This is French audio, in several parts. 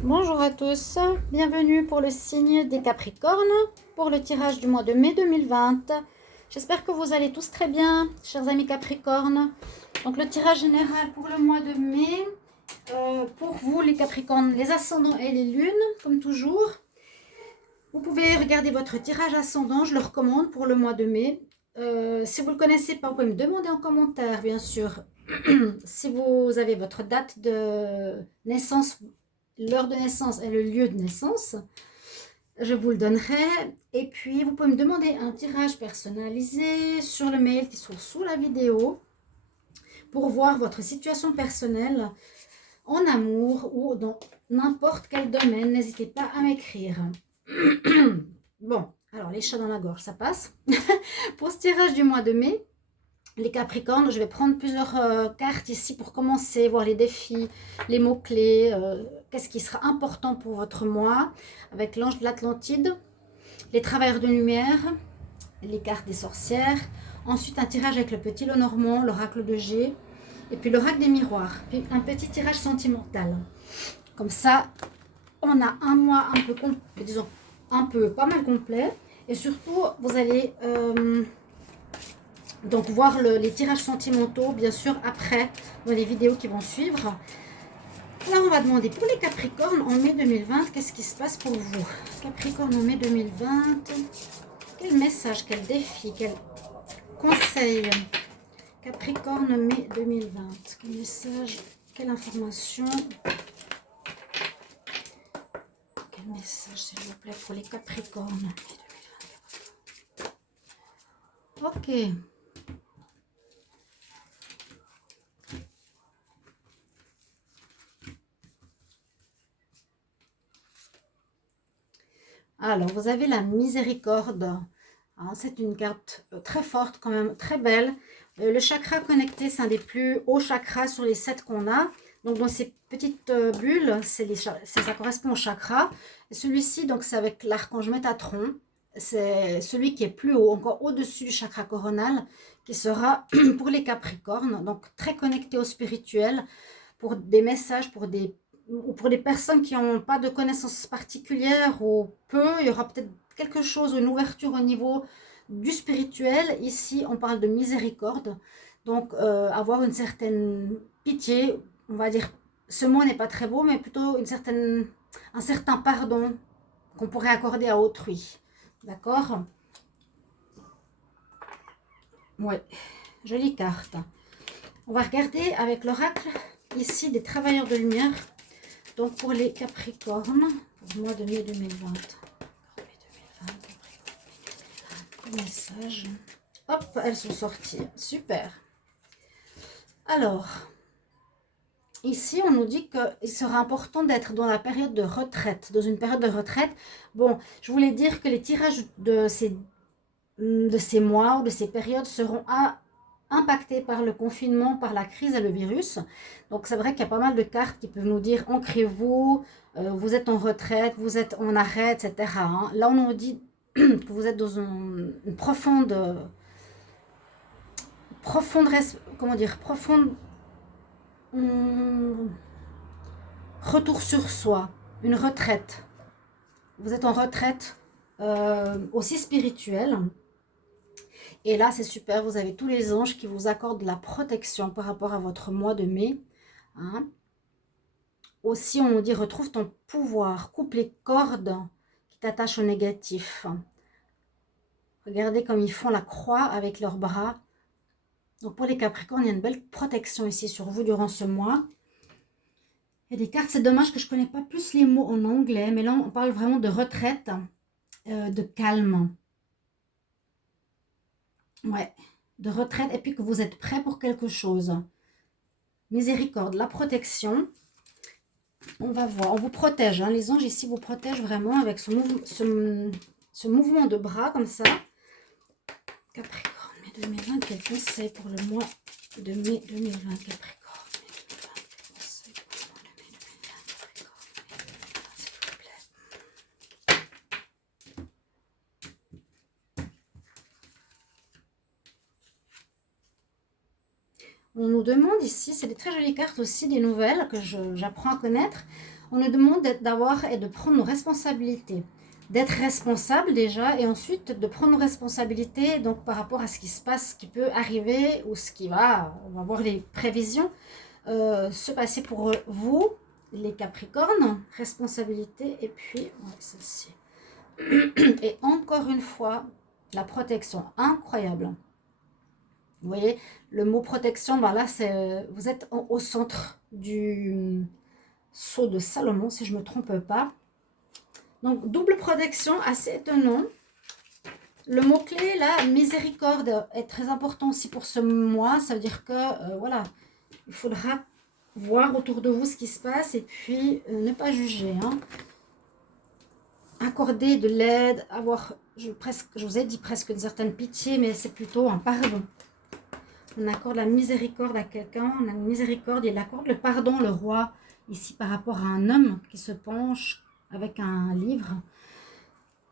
Bonjour à tous, bienvenue pour le signe des Capricornes, pour le tirage du mois de mai 2020. J'espère que vous allez tous très bien, chers amis Capricornes. Donc le tirage général pour le mois de mai, pour vous les Capricornes, les ascendants et les lunes, comme toujours. Vous pouvez regarder votre tirage ascendant, je le recommande pour le mois de mai. Si vous ne le connaissez pas, vous pouvez me demander en commentaire, bien sûr, si vous avez votre date de naissance, l'heure de naissance et le lieu de naissance, je vous le donnerai. Et puis, vous pouvez me demander un tirage personnalisé sur le mail qui se trouve sous la vidéo pour voir votre situation personnelle en amour ou dans n'importe quel domaine. N'hésitez pas à m'écrire. Bon, alors les chats dans la gorge, ça passe. Pour ce tirage du mois de mai, les Capricornes, je vais prendre plusieurs cartes ici pour commencer, voir les défis, les mots-clés, qu'est-ce qui sera important pour votre mois, avec l'ange de l'Atlantide, les travailleurs de lumière, les cartes des sorcières, ensuite un tirage avec le petit Lenormand, l'oracle de G, et puis l'oracle des miroirs, puis un petit tirage sentimental. Comme ça, on a un mois un peu, disons, un peu pas mal complet, et surtout, vous allez... donc voir les tirages sentimentaux, bien sûr, après, dans les vidéos qui vont suivre. Là, on va demander pour les Capricornes en mai 2020, qu'est-ce qui se passe pour vous? Capricorne en mai 2020, quel message, quel défi, quel conseil? Capricorne mai 2020, quel message, quelle information? Quel message, s'il vous plaît, pour les Capricornes? Ok. Alors, vous avez la miséricorde. Hein, c'est une carte très forte, quand même, très belle. Le chakra connecté, c'est un des plus hauts chakras sur les 7 qu'on a. Donc, dans ces petites bulles, ça correspond au chakra. Celui-ci, donc, c'est avec l'archange Métatron. C'est celui qui est plus haut, encore au-dessus du chakra coronal, qui sera pour les Capricornes. Donc, très connecté au spirituel, pour des messages, ou pour des personnes qui n'ont pas de connaissances particulières ou peu, il y aura peut-être quelque chose, une ouverture au niveau du spirituel. Ici, on parle de miséricorde. Donc, avoir une certaine pitié, on va dire, ce mot n'est pas très beau, mais plutôt un certain pardon qu'on pourrait accorder à autrui. D'accord? Ouais, jolie carte. On va regarder avec l'oracle ici des travailleurs de lumière. Donc pour les Capricornes, pour le mois de mai 2020. Message. Hop, elles sont sorties. Super. Alors, ici, on nous dit qu'il sera important d'être dans la période de retraite, dans une période de retraite. Bon, je voulais dire que les tirages de ces mois ou de ces périodes seront impactés par le confinement, par la crise et le virus. Donc, c'est vrai qu'il y a pas mal de cartes qui peuvent nous dire ancrez-vous, vous êtes en retraite, vous êtes en arrêt, etc. Hein. Là, on nous dit que vous êtes dans une comment dire, profonde retour sur soi, une retraite. Vous êtes en retraite aussi spirituelle. Et là, c'est super, vous avez tous les anges qui vous accordent la protection par rapport à votre mois de mai. Hein. Aussi, on nous dit retrouve ton pouvoir, coupe les cordes qui t'attachent au négatif. Regardez comme ils font la croix avec leurs bras. Donc pour les Capricornes, il y a une belle protection ici sur vous durant ce mois. Il y a des cartes, c'est dommage que je ne connais pas plus les mots en anglais, mais là on parle vraiment de retraite, de calme. Ouais, de retraite et puis que vous êtes prêt pour quelque chose. Miséricorde, la protection. On va voir, on vous protège. Hein. Les anges ici vous protègent vraiment avec ce mouvement de bras comme ça. Capricorne, mai 2020, quel conseil pour le mois de mai 2020, Capricorne. On nous demande ici, c'est des très jolies cartes aussi, des nouvelles que j'apprends à connaître. On nous demande d'avoir et de prendre nos responsabilités. D'être responsable déjà et ensuite de prendre nos responsabilités donc par rapport à ce qui se passe, ce qui peut arriver ou ce qui va, on va voir les prévisions, se passer pour vous, les Capricornes, responsabilité et puis ouais, celle-ci. Et encore une fois, la protection, incroyable. Vous voyez, le mot protection, ben là, vous êtes au centre du sceau de Salomon, si je ne me trompe pas. Donc, double protection, assez étonnant. Le mot-clé, là, miséricorde, est très important aussi pour ce mois. Ça veut dire que, voilà, il faudra voir autour de vous ce qui se passe et puis ne pas juger. Hein. Accorder de l'aide, avoir, je vous ai dit presque une certaine pitié, mais c'est plutôt un pardon. On accorde la miséricorde à quelqu'un, on a une miséricorde, il accorde le pardon, le roi, ici par rapport à un homme qui se penche avec un livre.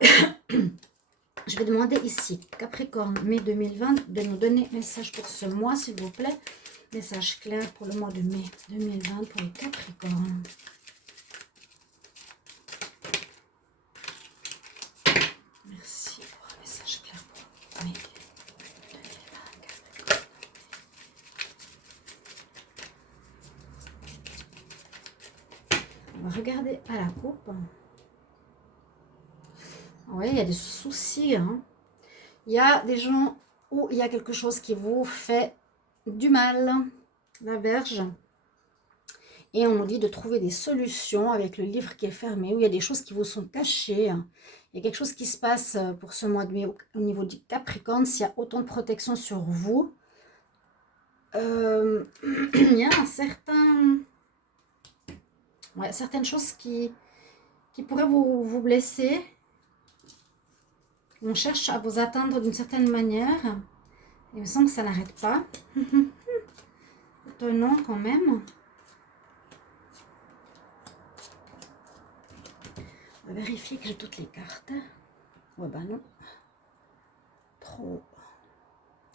Je vais demander ici, Capricorne, mai 2020, de nous donner message pour ce mois, s'il vous plaît. Message clair pour le mois de mai 2020 pour les Capricornes. Merci pour un message clair pour mai 2020, Capricorne. On va regarder à la coupe. Oui, il y a des soucis. Hein. Il y a des gens où il y a quelque chose qui vous fait du mal, la Vierge. Et on nous dit de trouver des solutions avec le livre qui est fermé, où il y a des choses qui vous sont cachées. Il y a quelque chose qui se passe pour ce mois de mai au niveau du Capricorne, s'il y a autant de protection sur vous. Il y a certaines choses qui pourraient vous blesser. On cherche à vous atteindre d'une certaine manière. Il me semble que ça n'arrête pas. Étonnant quand même. On va vérifier que j'ai toutes les cartes. Ouais, bah non. Trop.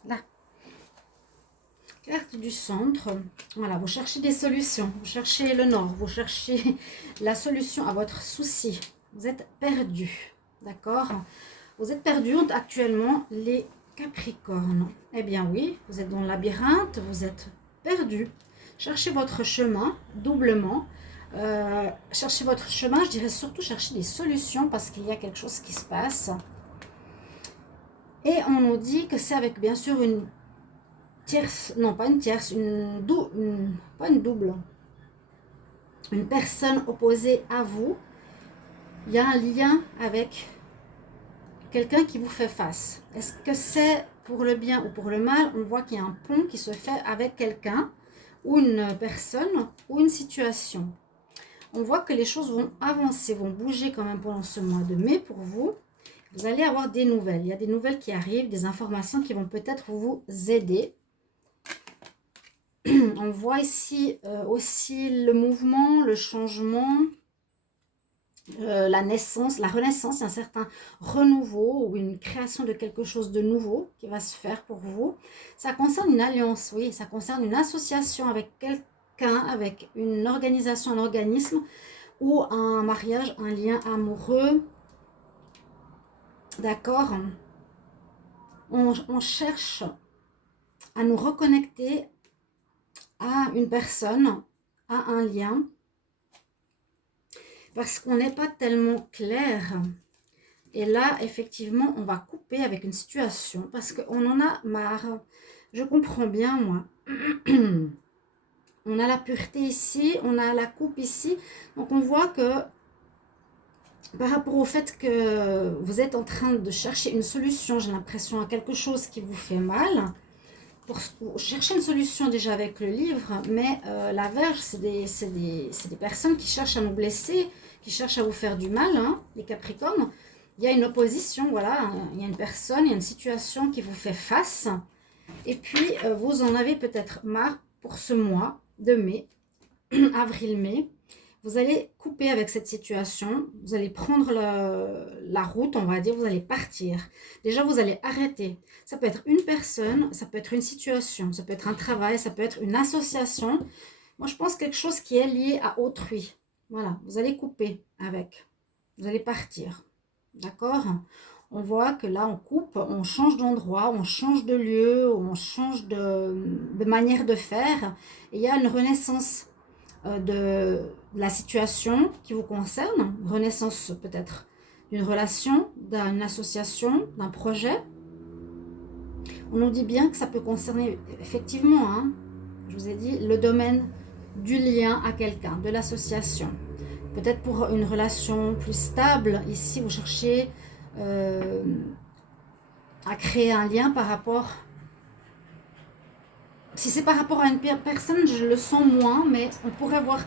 Là. Carte du centre. Voilà, vous cherchez des solutions. Vous cherchez le nord. Vous cherchez la solution à votre souci. Vous êtes perdu. D'accord ? Vous êtes perdu actuellement, les Capricornes. Eh bien oui, vous êtes dans le labyrinthe, vous êtes perdu. Cherchez votre chemin, doublement. Cherchez votre chemin, je dirais surtout chercher des solutions parce qu'il y a quelque chose qui se passe. Et on nous dit que c'est avec bien sûr une tierce, non pas une tierce, pas une double. Une personne opposée à vous. Il y a un lien avec quelqu'un qui vous fait face. Est-ce que c'est pour le bien ou pour le mal? On voit qu'il y a un pont qui se fait avec quelqu'un ou une personne ou une situation. On voit que les choses vont avancer, vont bouger quand même pendant ce mois de mai pour vous. Vous allez avoir des nouvelles. Il y a des nouvelles qui arrivent, des informations qui vont peut-être vous aider. On voit ici aussi le mouvement, le changement. La naissance, la renaissance, un certain renouveau ou une création de quelque chose de nouveau qui va se faire pour vous. Ça concerne une alliance, oui, ça concerne une association avec quelqu'un, avec une organisation, un organisme ou un mariage, un lien amoureux. D'accord ? On cherche à nous reconnecter à une personne, à un lien. Parce qu'on n'est pas tellement clair. Et là, effectivement, on va couper avec une situation. Parce qu'on en a marre. Je comprends bien, moi. On a la pureté ici. On a la coupe ici. Donc, on voit que par rapport au fait que vous êtes en train de chercher une solution, j'ai l'impression à quelque chose qui vous fait mal. Pour chercher une solution déjà avec le livre, mais la Vierge, c'est des personnes qui cherchent à nous blesser, qui cherchent à vous faire du mal, hein, les Capricornes. Il y a une opposition, voilà, il y a une personne, il y a une situation qui vous fait face. Et puis, vous en avez peut-être marre pour ce mois de mai, avril-mai. Vous allez couper avec cette situation, vous allez prendre la route, on va dire, vous allez partir. Déjà, vous allez arrêter. Ça peut être une personne, ça peut être une situation, ça peut être un travail, ça peut être une association. Moi, je pense quelque chose qui est lié à autrui. Voilà, vous allez couper avec. Vous allez partir. D'accord? On voit que là, on coupe, on change d'endroit, on change de lieu, on change de manière de faire. Et il y a une renaissance de la situation qui vous concerne, une renaissance peut-être d'une relation, d'une association, d'un projet. On nous dit bien que ça peut concerner effectivement, hein, je vous ai dit, le domaine du lien à quelqu'un, de l'association. Peut-être pour une relation plus stable, ici vous cherchez à créer un lien par rapport... Si c'est par rapport à une personne, je le sens moins, mais on pourrait voir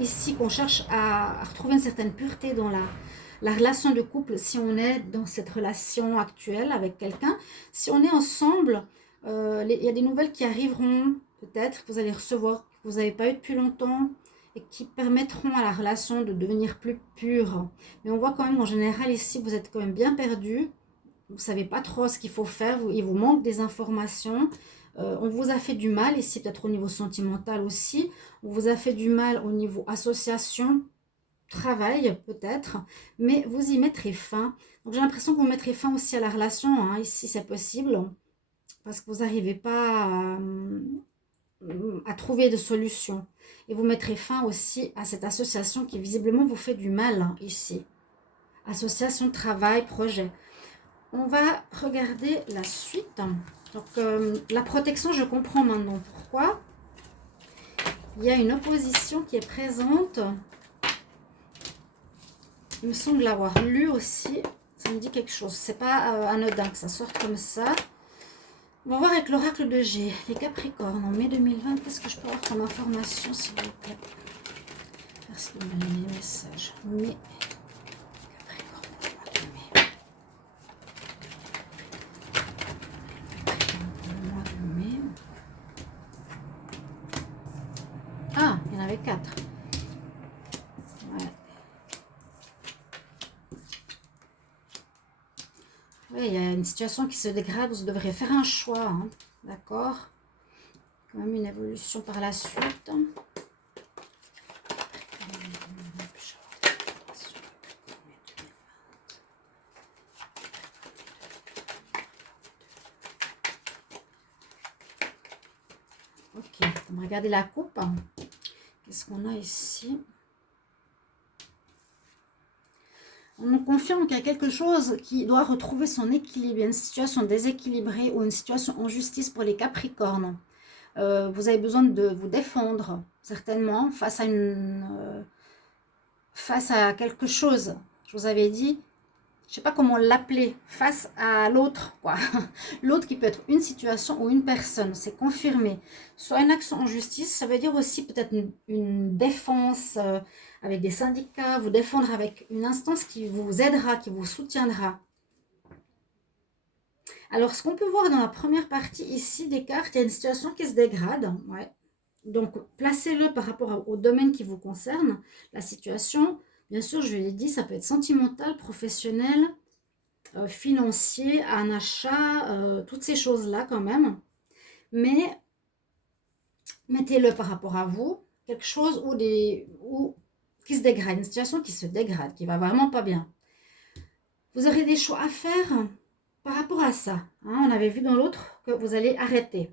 ici qu'on cherche à retrouver une certaine pureté dans la relation de couple, si on est dans cette relation actuelle avec quelqu'un. Si on est ensemble, il y a des nouvelles qui arriveront, peut-être que vous allez recevoir, que vous n'avez pas eu depuis longtemps, et qui permettront à la relation de devenir plus pure. Mais on voit quand même en général ici, vous êtes quand même bien perdu. Vous ne savez pas trop ce qu'il faut faire, il vous manque des informations. On vous a fait du mal, ici peut-être au niveau sentimental aussi. On vous a fait du mal au niveau association, travail peut-être, mais vous y mettrez fin. Donc j'ai l'impression que vous mettrez fin aussi à la relation, hein, ici c'est possible, parce que vous n'arrivez pas à trouver de solution. Et vous mettrez fin aussi à cette association qui visiblement vous fait du mal, hein, ici. Association, travail, projet. On va regarder la suite. Donc, la protection, je comprends maintenant pourquoi. Il y a une opposition qui est présente. Il me semble l'avoir lu aussi. Ça me dit quelque chose. C'est pas anodin que ça sorte comme ça. On va voir avec l'oracle de G. Les Capricornes en mai 2020. Qu'est-ce que je peux avoir comme information, s'il vous plaît? Merci de me donner les messages. Mais ah, il y en avait 4. Ouais. Oui, il y a une situation qui se dégrade, vous devrez faire un choix, hein. D'accord? Quand même une évolution par la suite. Ok, on va regarder la coupe. Qu'est-ce qu'on a ici? On nous confirme qu'il y a quelque chose qui doit retrouver son équilibre. Il y a une situation déséquilibrée ou une situation en justice pour les Capricornes. Vous avez besoin de vous défendre, certainement, face à quelque chose. Je vous avais dit, je ne sais pas comment l'appeler, face à l'autre, quoi. L'autre qui peut être une situation ou une personne, c'est confirmé. Soit une action en justice, ça veut dire aussi peut-être une défense avec des syndicats, vous défendre avec une instance qui vous aidera, qui vous soutiendra. Alors, ce qu'on peut voir dans la première partie ici des cartes, il y a une situation qui se dégrade. Ouais. Donc, placez-le par rapport au domaine qui vous concerne, la situation. Bien sûr, je l'ai dit, ça peut être sentimental, professionnel, financier, un achat, toutes ces choses-là quand même. Mais mettez-le par rapport à vous, quelque chose qui se dégrade, une situation qui se dégrade, qui va vraiment pas bien. Vous aurez des choix à faire par rapport à ça. Hein. On avait vu dans l'autre que vous allez arrêter.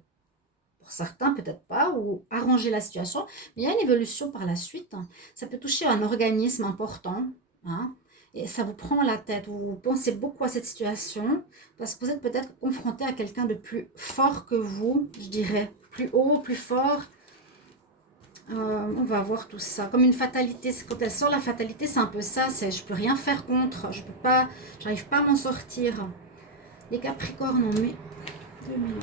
Pour certains, peut-être pas, ou arranger la situation. Mais il y a une évolution par la suite. Ça peut toucher un organisme important. Hein, et ça vous prend la tête. Vous pensez beaucoup à cette situation parce que vous êtes peut-être confronté à quelqu'un de plus fort que vous, je dirais. Plus haut, plus fort. On va voir tout ça. Comme une fatalité. Quand elle sort, la fatalité, c'est un peu ça. C'est je peux rien faire contre. Je peux pas, j'arrive pas à m'en sortir. Les Capricornes en mai 2020.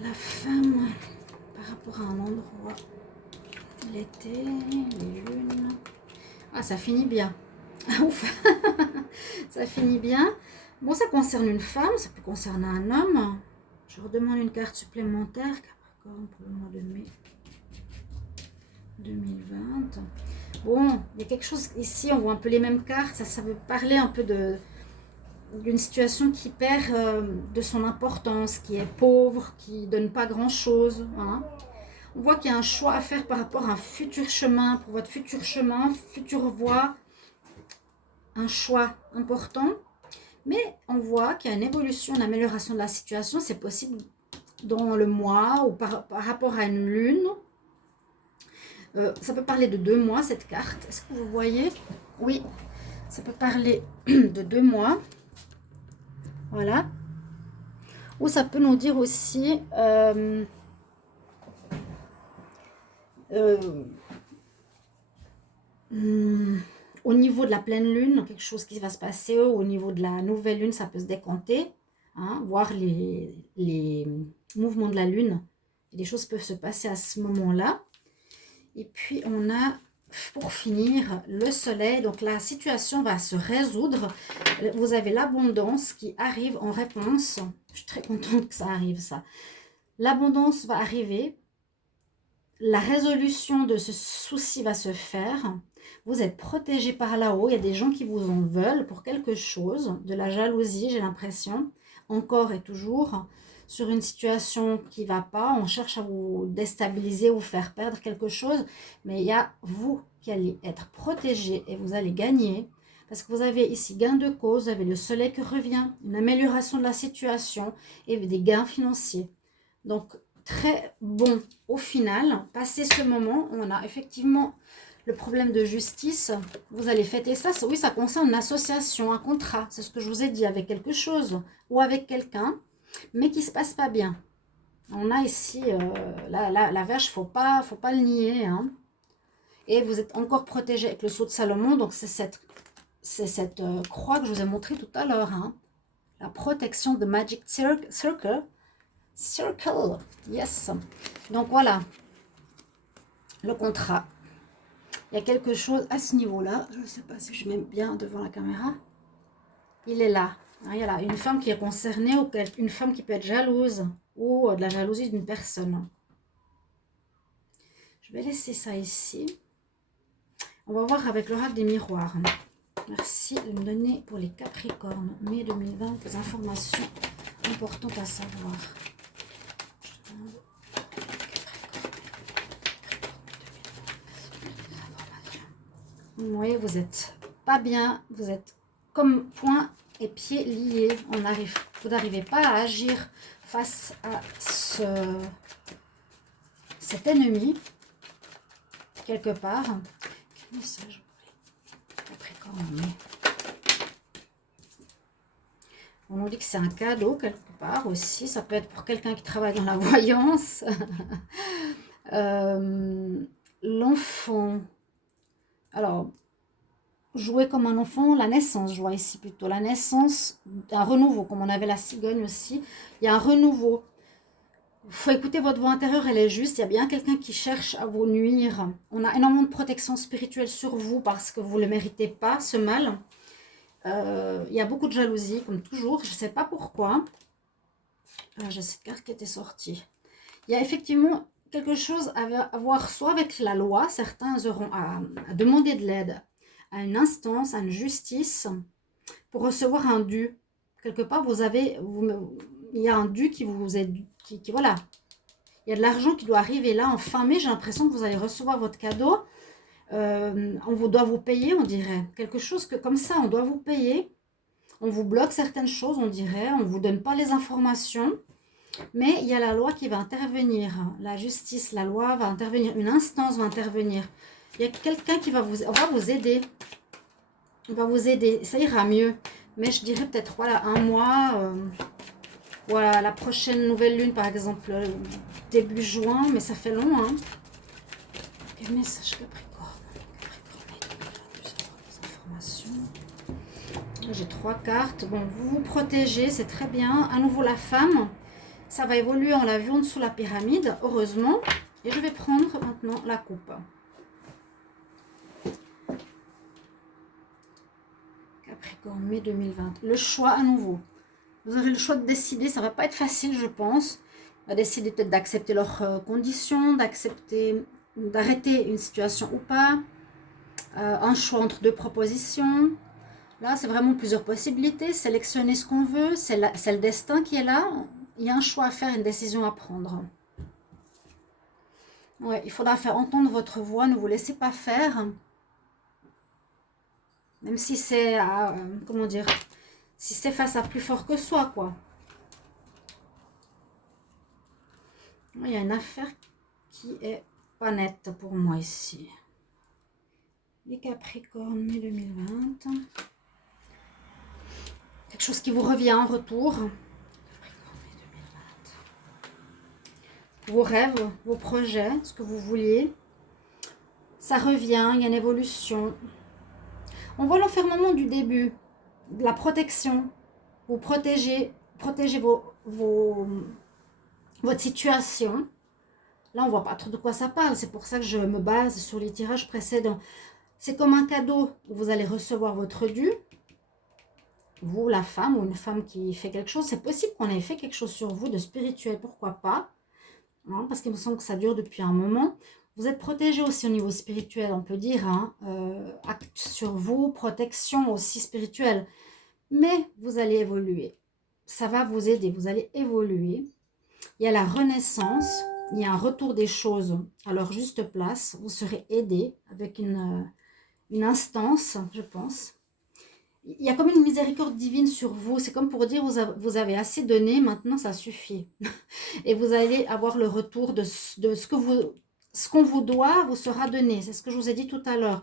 La femme, par rapport à un endroit, l'été, les lunes. Ah, ça finit bien. Ouf, ça finit bien. Bon, ça concerne une femme, ça peut concerner un homme. Je redemande une carte supplémentaire, Capricorne, pour le mois de mai 2020. Bon, il y a quelque chose ici, on voit un peu les mêmes cartes, ça veut parler un peu de d'une situation qui perd de son importance, qui est pauvre, qui donne pas grand-chose. Hein. On voit qu'il y a un choix à faire par rapport à un futur chemin, pour votre futur chemin, future voie, un choix important. Mais on voit qu'il y a une évolution, une amélioration de la situation. C'est possible dans le mois ou par rapport à une lune. Ça peut parler de 2 mois, cette carte. Est-ce que vous voyez? Oui, ça peut parler de 2 mois. Voilà. Ou ça peut nous dire aussi au niveau de la pleine lune, quelque chose qui va se passer. Au niveau de la nouvelle lune, ça peut se décanter. Hein, voir les mouvements de la lune. Des choses peuvent se passer à ce moment-là. Et puis, on a, pour finir, le soleil. Donc, la situation va se résoudre. Vous avez l'abondance qui arrive en réponse. Je suis très contente que ça arrive, ça. L'abondance va arriver. La résolution de ce souci va se faire. Vous êtes protégé par là-haut. Il y a des gens qui vous en veulent pour quelque chose. De la jalousie, j'ai l'impression. Encore et toujours. Sur une situation qui ne va pas, on cherche à vous déstabiliser ou faire perdre quelque chose, mais il y a vous qui allez être protégé et vous allez gagner, parce que vous avez ici gain de cause, vous avez le soleil qui revient, une amélioration de la situation et des gains financiers. Donc, très bon au final, passé ce moment, on a effectivement le problème de justice, vous allez fêter ça, oui, ça concerne une association, un contrat, c'est ce que je vous ai dit, avec quelque chose ou avec quelqu'un, mais qui ne se passe pas bien. On a ici la vache, faut pas le nier. Hein. Et vous êtes encore protégé avec le sceau de Salomon. Donc c'est cette croix que je vous ai montrée tout à l'heure. Hein. La protection de Magic Circle. Circle, yes. Donc voilà, le contrat. Il y a quelque chose à ce niveau-là. Je ne sais pas si je mets bien devant la caméra. Il est là. Il y a là une femme qui est concernée ou une femme qui peut être jalouse ou de la jalousie d'une personne. Je vais laisser ça ici. On va voir avec l'oracle des miroirs. Merci de me donner pour les Capricornes, mai 2020, des informations importantes à savoir. Oui, vous n'êtes pas bien, vous êtes comme poings et pieds liés. Vous n'arrivez pas à agir face à cet ennemi, quelque part. Quel message Capricorne. On nous dit que c'est un cadeau, quelque part aussi. Ça peut être pour quelqu'un qui travaille dans la voyance. L'enfant. Alors, jouer comme un enfant, la naissance, je vois ici plutôt. La naissance, un renouveau, comme on avait la cigogne aussi. Il y a un renouveau. Il faut écouter votre voix intérieure, elle est juste. Il y a bien quelqu'un qui cherche à vous nuire. On a énormément de protection spirituelle sur vous parce que vous ne le méritez pas, ce mal. Il y a beaucoup de jalousie, comme toujours. Je ne sais pas pourquoi. J'ai cette carte qui était sortie. Il y a effectivement quelque chose à voir soit avec la loi. Certains auront à demander de l'aide à une instance, à une justice, pour recevoir un dû. Quelque part, il y a un dû qui vous est... voilà. Il y a de l'argent qui doit arriver là en fin mai. J'ai l'impression que vous allez recevoir votre cadeau. On doit vous payer, on dirait. Quelque chose que comme ça, on doit vous payer. On vous bloque certaines choses, on dirait. On ne vous donne pas les informations. Mais il y a la loi qui va intervenir. La justice, la loi va intervenir. Une instance va intervenir. Il y a quelqu'un qui va vous aider. On va vous aider. Ça ira mieux. Mais je dirais peut-être, voilà, un mois. Voilà, la prochaine nouvelle lune, par exemple, début juin. Mais ça fait long, hein. Quel message Capricorne? J'ai 3 cartes. Bon, vous vous protégez, c'est très bien. À nouveau, la femme. Ça va évoluer, on l'a vu en dessous la pyramide, heureusement. Et je vais prendre maintenant la coupe. Capricorne, mai 2020. Le choix à nouveau. Vous aurez le choix de décider. Ça ne va pas être facile, je pense. On va décider peut-être d'accepter leurs conditions, d'arrêter une situation ou pas. Un choix entre 2 propositions. Là, c'est vraiment plusieurs possibilités. Sélectionner ce qu'on veut. C'est le destin qui est là. Il y a un choix à faire, une décision à prendre. Ouais, il faudra faire entendre votre voix. Ne vous laissez pas faire. Même si c'est, comment dire, si c'est face à plus fort que soi, quoi. Il y a une affaire qui est pas nette pour moi ici. Les Capricornes, mai 2020. Quelque chose qui vous revient en retour. Vos rêves, vos projets, ce que vous vouliez. Ça revient, il y a une évolution. On voit l'enfermement du début, de la protection. Vous protégez votre situation. Là, on ne voit pas trop de quoi ça parle. C'est pour ça que je me base sur les tirages précédents. C'est comme un cadeau où vous allez recevoir votre dû. Vous, la femme, ou une femme qui fait quelque chose. C'est possible qu'on ait fait quelque chose sur vous de spirituel. Pourquoi pas, hein, parce qu'il me semble que ça dure depuis un moment. Vous êtes protégé aussi au niveau spirituel, on peut dire. Hein, acte sur vous, protection aussi spirituelle. Mais vous allez évoluer. Ça va vous aider. Vous allez évoluer. Il y a la renaissance. Il y a un retour des choses à leur juste place. Vous serez aidé avec une instance, je pense. Il y a comme une miséricorde divine sur vous. C'est comme pour dire, vous avez assez donné, maintenant ça suffit. Et vous allez avoir le retour de ce qu'on vous doit, vous sera donné. C'est ce que je vous ai dit tout à l'heure.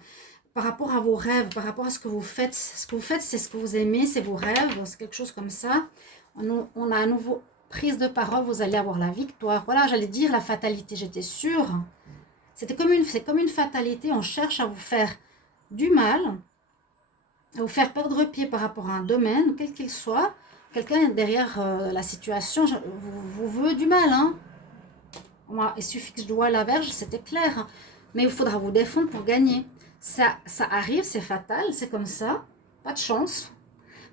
Par rapport à vos rêves, par rapport à ce que vous faites. Ce que vous faites, c'est ce que vous aimez, c'est vos rêves, c'est quelque chose comme ça. On a à nouveau prise de parole, vous allez avoir la victoire. Voilà, j'allais dire la fatalité, j'étais sûre. C'est comme une fatalité, on cherche à vous faire du mal, à vous faire perdre pied par rapport à un domaine, quel qu'il soit. Quelqu'un derrière la situation vous veut du mal. Hein. Moi, il suffit que je dois la verge, c'était clair. Hein. Mais il faudra vous défendre pour gagner. Ça arrive, c'est fatal, c'est comme ça. Pas de chance.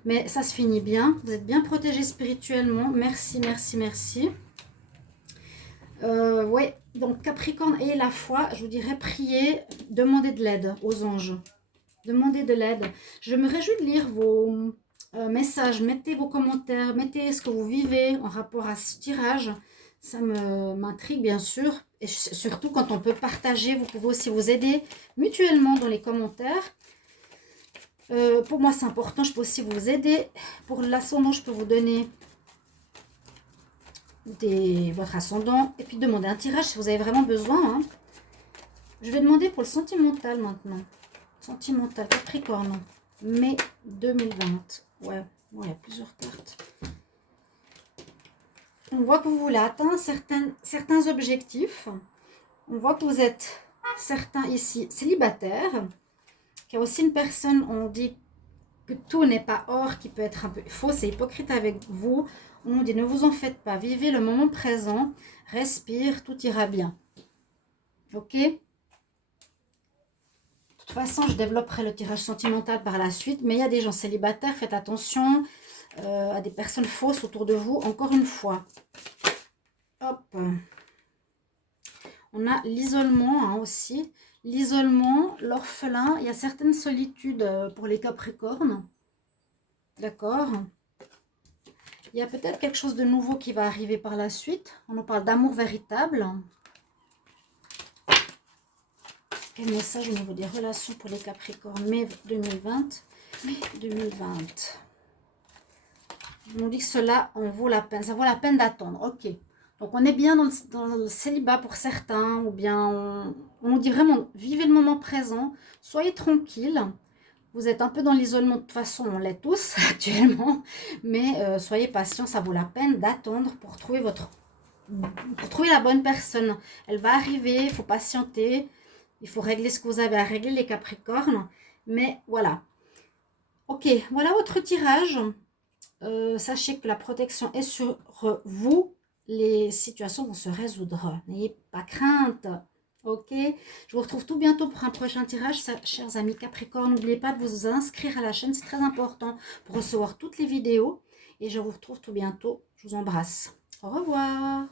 Mais ça se finit bien. Vous êtes bien protégé spirituellement. Merci, merci, merci. Ouais, donc Capricorne, ayez la foi. Je vous dirais, priez, demandez de l'aide aux anges. Demandez de l'aide. Je me réjouis de lire vos messages. Mettez vos commentaires. Mettez ce que vous vivez en rapport à ce tirage. Ça m'intrigue, bien sûr. Et surtout, quand on peut partager, vous pouvez aussi vous aider mutuellement dans les commentaires. Pour moi, c'est important. Je peux aussi vous aider. Pour l'ascendant, je peux vous donner votre ascendant. Et puis, demander un tirage si vous avez vraiment besoin. Hein. Je vais demander pour le sentimental maintenant. Sentimental, Capricorne, mai 2020. Ouais, bon, il y a plusieurs cartes. On voit que vous voulez atteindre certains objectifs. On voit que vous êtes certains ici célibataires. Il y a aussi une personne, on dit que tout n'est pas or, qui peut être un peu faux, c'est hypocrite avec vous. On dit ne vous en faites pas, vivez le moment présent, respire, tout ira bien. Ok ? De toute façon, je développerai le tirage sentimental par la suite, mais il y a des gens célibataires, faites attention à des personnes fausses autour de vous, encore une fois. Hop. On a l'isolement hein, aussi. L'isolement, l'orphelin, il y a certaines solitudes pour les Capricornes. D'accord. Il y a peut-être quelque chose de nouveau qui va arriver par la suite. On nous parle d'amour véritable. Quel message au niveau des relations pour les Capricornes, mai 2020. Mai 2020. On nous dit que cela en vaut la peine. Ça vaut la peine d'attendre. Ok. Donc on est bien dans le célibat pour certains. Ou bien on nous dit vraiment, vivez le moment présent. Soyez tranquille. Vous êtes un peu dans l'isolement. De toute façon, on l'est tous actuellement. Mais soyez patient. Ça vaut la peine d'attendre pour trouver la bonne personne. Elle va arriver. Il faut patienter. Il faut régler ce que vous avez à régler, les Capricornes. Mais voilà. Ok, voilà votre tirage. Sachez que la protection est sur vous. Les situations vont se résoudre. N'ayez pas crainte. Ok. Je vous retrouve tout bientôt pour un prochain tirage. Chers amis Capricornes, n'oubliez pas de vous inscrire à la chaîne. C'est très important pour recevoir toutes les vidéos. Et je vous retrouve tout bientôt. Je vous embrasse. Au revoir.